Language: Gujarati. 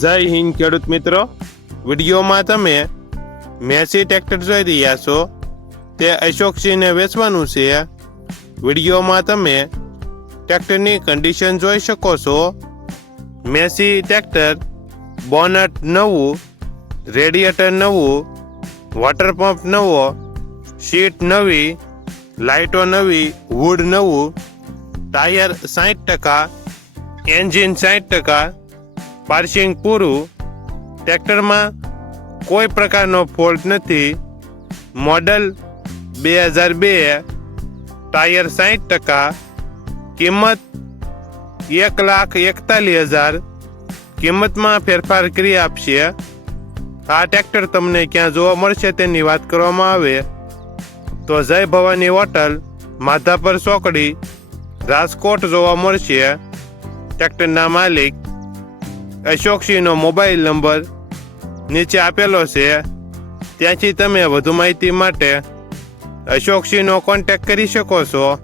જય હિન્દ, ખેડૂત મિત્રો. વિડીયોમાં તમે મેસી ટ્રેક્ટર જોઈ રહ્યા છો. તે અશોકસિંહને વેચવાનું છે. વિડીયોમાં તમે ટ્રેક્ટરની કન્ડિશન જોઈ શકો છો. મેસી ટ્રેક્ટર, બોનટ નવું રેડિયેટર નવું વોટર પંપ નવો સીટ નવી, લાઇટો નવી વુડ નવું, ટાયર સાઠ ટકા એન્જિન સાઠ ટકા પાર્સિંગ પૂરું ટ્રેક્ટરમાં કોઈ પ્રકારનો ફોલ્ટ નથી. મોડલ બે હજાર બે ટાયર સાઠ ટકા, કિંમત એક લાખ એકતાલીસ હજાર. કિંમતમાં ફેરફાર કરી આપશે. આ ટ્રેક્ટર તમને ક્યાં જોવા મળશે તેની વાત કરવામાં આવે. તો જય ભવાની હોટલ, માધાપર ચોકડી, રાજકોટ જોવા મળશે. ટ્રેક્ટરના માલિક અશોકસિંહનો મોબાઈલ નંબર નીચે આપેલો છે. ત્યાંથી તમે વધુ માહિતી માટે અશોકસિંહનો કોન્ટેક્ટ કરી શકો છો.